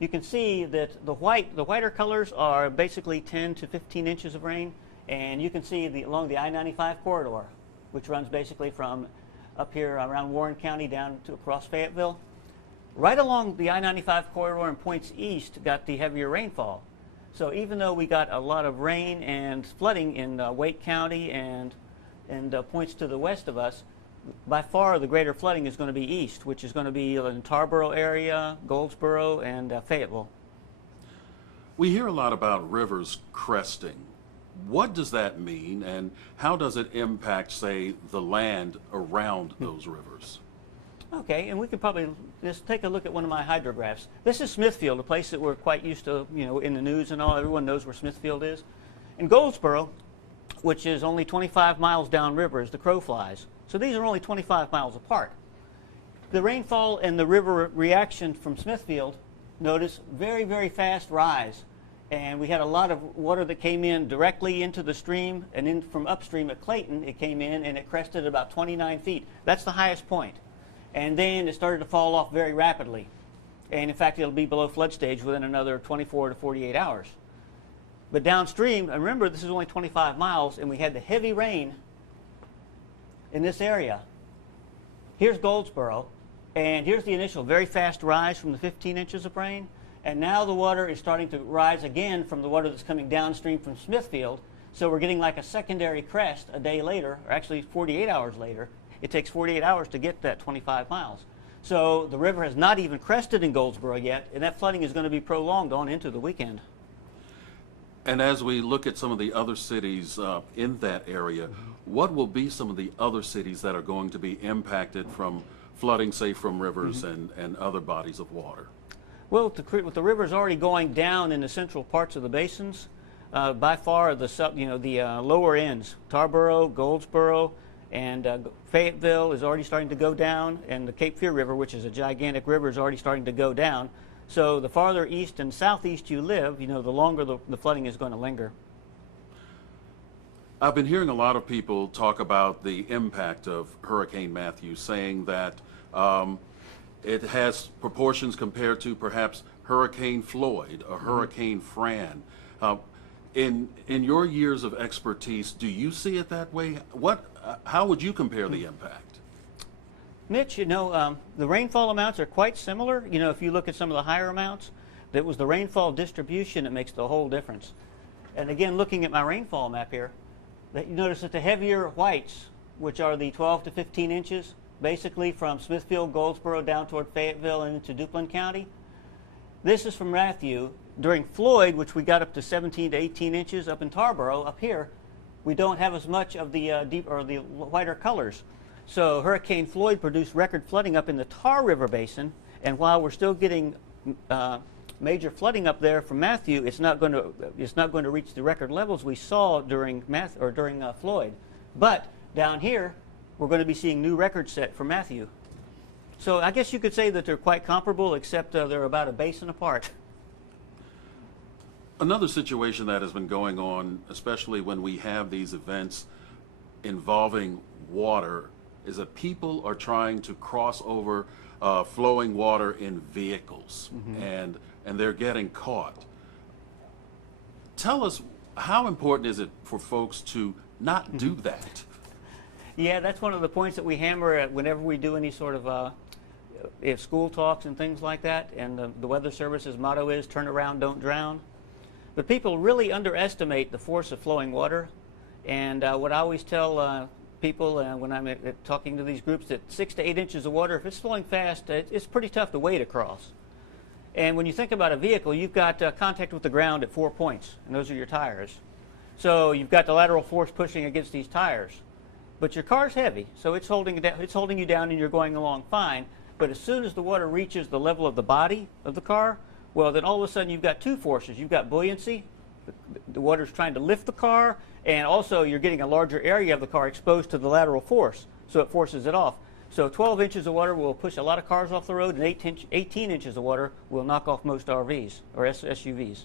you can see that the whiter colors are basically 10 to 15 inches of rain, and you can see along the I-95 corridor, which runs basically from up here around Warren County down to across Fayetteville. Right along the I-95 corridor and points east got the heavier rainfall. So even though we got a lot of rain and flooding in Wake County and points to the west of us, by far the greater flooding is going to be east, which is going to be in Tarboro area, Goldsboro, and Fayetteville. We hear a lot about rivers cresting. What does that mean, and how does it impact, say, the land around those rivers? Okay, and we could probably just take a look at one of my hydrographs. This is Smithfield, a place that we're quite used to, in the news and all. Everyone knows where Smithfield is. In Goldsboro, which is only 25 miles downriver as the crow flies. So these are only 25 miles apart. The rainfall and the river reaction from Smithfield, notice very, very fast rise. And we had a lot of water that came in directly into the stream, and in from upstream at Clayton, it came in and it crested about 29 feet. That's the highest point. And then it started to fall off very rapidly. And in fact, it'll be below flood stage within another 24 to 48 hours. But downstream, remember this is only 25 miles, and we had the heavy rain in this area. Here's Goldsboro, and here's the initial very fast rise from the 15 inches of rain. And now the water is starting to rise again from the water that's coming downstream from Smithfield. So we're getting like a secondary crest a day later, or actually 48 hours later. It takes 48 hours to get that 25 miles. So the river has not even crested in Goldsboro yet, and that flooding is going to be prolonged on into the weekend. And as we look at some of the other cities in that area, what will be some of the other cities that are going to be impacted from flooding, say, from rivers and other bodies of water? Well, with the rivers already going down in the central parts of the basins, by far the lower ends, Tarboro, Goldsboro, and Fayetteville is already starting to go down, and the Cape Fear River, which is a gigantic river, is already starting to go down. So the farther east and southeast you live, the longer the flooding is going to linger. I've been hearing a lot of people talk about the impact of Hurricane Matthew, saying that it has proportions compared to perhaps Hurricane Floyd or Hurricane Fran. In your years of expertise, do you see it that way? How would you compare the impact? Mitch, the rainfall amounts are quite similar. If you look at some of the higher amounts, it was the rainfall distribution that makes the whole difference. And again, looking at my rainfall map here, you notice that the heavier whites, which are the 12 to 15 inches, basically from Smithfield, Goldsboro down toward Fayetteville and into Duplin County. This is from Matthew. During Floyd, which we got up to 17 to 18 inches up in Tarboro, up here, we don't have as much of the deep or the whiter colors. So Hurricane Floyd produced record flooding up in the Tar River Basin, and while we're still getting major flooding up there from Matthew, it's not going to reach the record levels we saw during Floyd. But down here, we're going to be seeing new records set for Matthew. So I guess you could say that they're quite comparable, except they're about a basin apart. Another situation that has been going on, especially when we have these events involving water, is that people are trying to cross over flowing water in vehicles, and they're getting caught. Tell us, how important is it for folks to not do that? Yeah, that's one of the points that we hammer at whenever we do any sort of school talks and things like that. And the Weather Service's motto is, turn around, don't drown. But people really underestimate the force of flowing water. And what I always tell people when I'm talking to these groups, that 6 to 8 inches of water, if it's flowing fast, it's pretty tough to wade across. And when you think about a vehicle, you've got contact with the ground at 4 points, and those are your tires. So you've got the lateral force pushing against these tires. But your car's heavy, so it's holding you down and you're going along fine. But as soon as the water reaches the level of the body of the car, well, then all of a sudden you've got two forces. You've got buoyancy, the water's trying to lift the car, and also you're getting a larger area of the car exposed to the lateral force, so it forces it off. So 12 inches of water will push a lot of cars off the road, and 18 inches of water will knock off most RVs or SUVs.